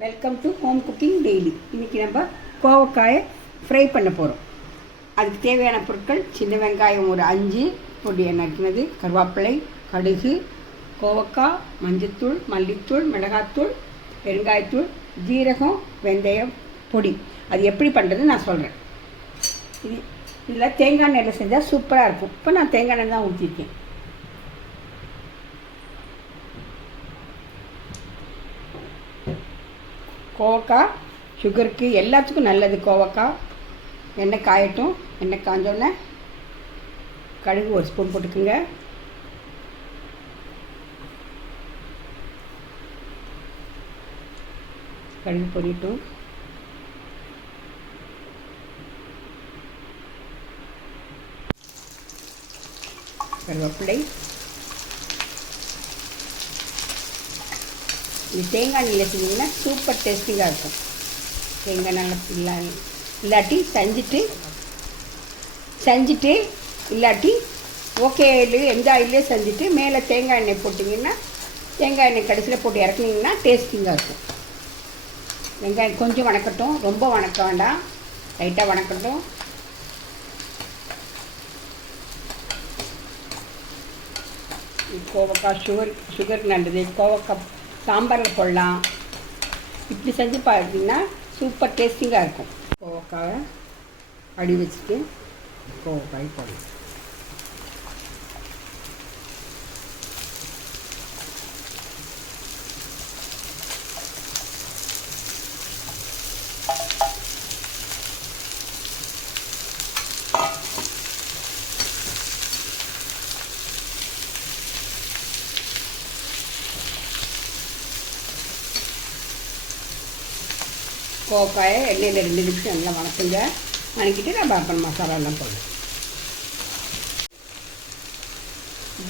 Welcome to home cooking daily. இன்றைக்கி நம்ம கோவக்காயை fry பண்ண போகிறோம். அதுக்கு தேவையான பொருட்கள்: சின்ன வெங்காயம் ஒரு 5 பொடியை நறுக்கினது, கருவேப்பிலை, கடுகு, கோவக்காய், மஞ்சத்தூள், மல்லித்தூள், மிளகாத்தூள், பெருங்காயத்தூள், ஜீரகம், வெந்தயம் பொடி. அது எப்படி பண்ணுறது நான் சொல்கிறேன். இதில் தேங்காய் எண்ணெயில் செஞ்சால் சூப்பராக இருக்கும். இப்போ நான் தேங்காய் எண்ணெய் தான் ஊற்றிருக்கேன். கோவக்காய் சுகருக்கு எல்லாத்துக்கும் நல்லது. கோவக்காய் எண்ணெய் காயட்டும். எண்ணெய் காஞ்சோடனே கடுகு ஒரு ஸ்பூன் போட்டுக்குங்க. கடுகு பொரியட்டும். கருவேப்பிலை. இது தேங்காய் எண்ணெயில் செஞ்சிங்கன்னா சூப்பர் டேஸ்டிங்காக இருக்கும். தேங்காய் எண்ணெய் இல்லாட்டி செஞ்சுட்டு இல்லாட்டி ஓகே ஆயிலு எந்த ஆயிலே செஞ்சுட்டு மேலே தேங்காய் எண்ணெய் போட்டிங்கன்னா, தேங்காய் எண்ணெய் கடைசியில் போட்டு இறக்குனீங்கன்னா டேஸ்டிங்காக இருக்கும். வெங்காயம் கொஞ்சம் வணக்கட்டும், ரொம்ப வணக்க வேண்டாம், லைட்டாக வணக்கட்டும். கோவக்காய் சுகருக்கு நல்லது. கோவக்காய் சாம்பாரில் போடலாம். இப்படி செஞ்சு பார்த்தீங்கன்னா சூப்பர் டேஸ்டிங்காக இருக்கும். கோவக்காயை அடி வச்சுட்டு கோவக்காய் போடலாம். கோவக்காயை எண்ணெயில் 2 நிமிஷம் நல்லா வணக்குங்க. வணக்கிட்டு நம்ம அப்புறம் மசாலாலாம் போடணும்.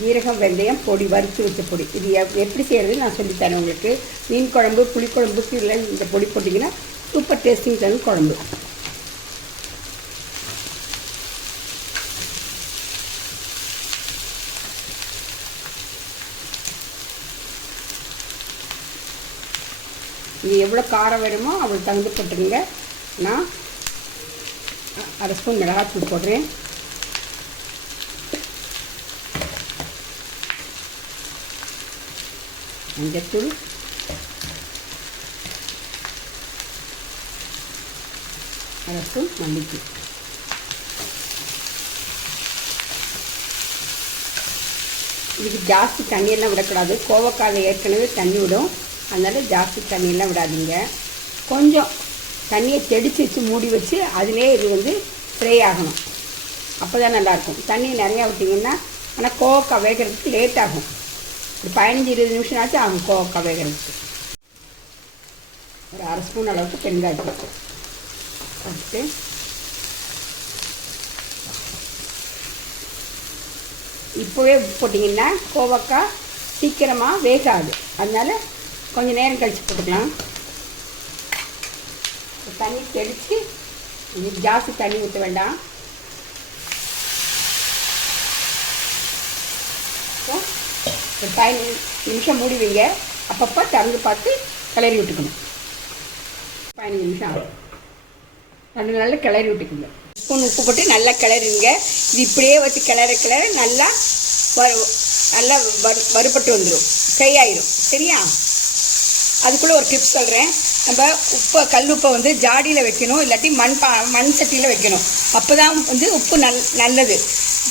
ஜீரகம், வெந்தயம் பொடி, வறுத்து வச்ச பொடி. இது எப்படி செய்கிறது நான் சொல்லித்தரேன் உங்களுக்கு. மீன் குழம்பு, புளிக்குழம்புக்கு இல்லை இந்த பொடி போட்டிங்கன்னா சூப்பர் டேஸ்டிங் தரும் குழம்பு. இது எவ்வளோ காரம் வேணுமோ அவ்வளோ தகுந்து போட்டுருங்க. நான் 1/2 ஸ்பூன் மிளகாத்தூள் போடுறேன். மஞ்சத்தூள், அரை ஸ்பூன் மல்லித்தூள். இதுக்கு ஜாஸ்தி தண்ணியெல்லாம் விடக்கூடாது. கோவக்காயில் ஏற்கனவே தண்ணி விடும், அதனால் ஜாஸ்தி தண்ணியெல்லாம் விடாதீங்க. கொஞ்சம் தண்ணியை தெளித்து வச்சு மூடி வச்சு அதிலே இது ஃப்ரை ஆகணும். அப்போ தான் நல்லாயிருக்கும். தண்ணி நிறையா விட்டிங்கன்னா ஆனால் கோவக்காய் வேகிறதுக்கு லேட் ஆகும். ஒரு 15-20 நிமிஷம் ஆச்சு ஆகும் கோவக்காய் வேகிறதுக்கு. ஒரு 1/2 ஸ்பூன் அளவுக்கு பெருங்காயத்தூள் போட்டு இப்போவே போட்டிங்கன்னா கோவக்காய் சீக்கிரமாக வேகாது. அதனால் கொஞ்சம் நேரம் கழித்து போட்டுக்கலாம். தண்ணி தெளித்து, ஜாஸ்தி தண்ணி ஊற்ற வேண்டாம். ஒரு 15 நிமிஷம் மூடி வைங்க. அப்பப்போ திறந்து பார்த்து கிளறி விட்டுக்கணும். 15 நிமிஷம் ஆகும். 2 நாளில் கிளறி விட்டுக்குங்க. ஸ்பூன் உப்பு போட்டு நல்லா கிளறிங்க. இது இப்படியே வச்சு கிளற நல்லா வறுபட்டு வந்துடும், ஃப்ரை ஆயிடும். சரியா? அதுக்குள்ளே ஒரு டிப்ஸ் சொல்கிறேன். நம்ம கல் உப்பை ஜாடியில் வைக்கணும், இல்லாட்டி மண் சட்டியில் வைக்கணும். அப்போ தான் உப்பு நல்லது.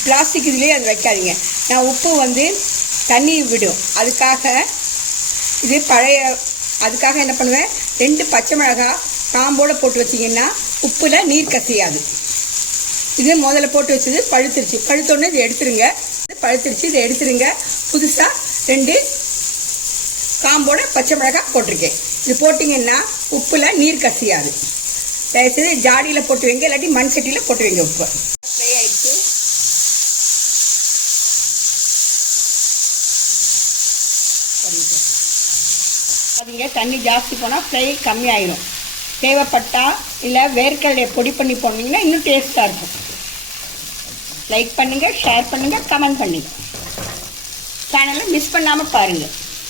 பிளாஸ்டிக் இதுலேயே அது வைக்காதீங்க. நான் உப்பு தண்ணி விடும், அதுக்காக இது அதுக்காக என்ன பண்ணுவேன், 2 பச்சை மிளகாய் காம்போடு போட்டு வச்சிங்கன்னா உப்பில் நீர் கசியாது. இது முதல்ல போட்டு வச்சது பழுத்தோடனே இதை எடுத்துருங்க. இதை எடுத்துருங்க. புதுசாக 2 காம்போட பச்சை மிளகாய் போட்டிருக்கேன். இது போட்டிங்கன்னா உப்பில் நீர் கசியாது. தயவுசெய்து ஜாடியில் போட்டு வைங்க, இல்லாட்டி மண் சட்டியில் போட்டு வைங்க. உப்பு ஃப்ரை ஆகிடுச்சு. அதுங்க தண்ணி ஜாஸ்தி போனால் ஃப்ரை கம்மியாயிடும். தேவைப்பட்டால் இல்லை வேர்க்கடலையை பொடி பண்ணி போனீங்கன்னா இன்னும் டேஸ்ட்டாக இருக்கும். லைக் பண்ணுங்கள், ஷேர் பண்ணுங்கள், கமெண்ட் பண்ணுங்கள். சேனலை மிஸ் பண்ணாமல் பாருங்கள்.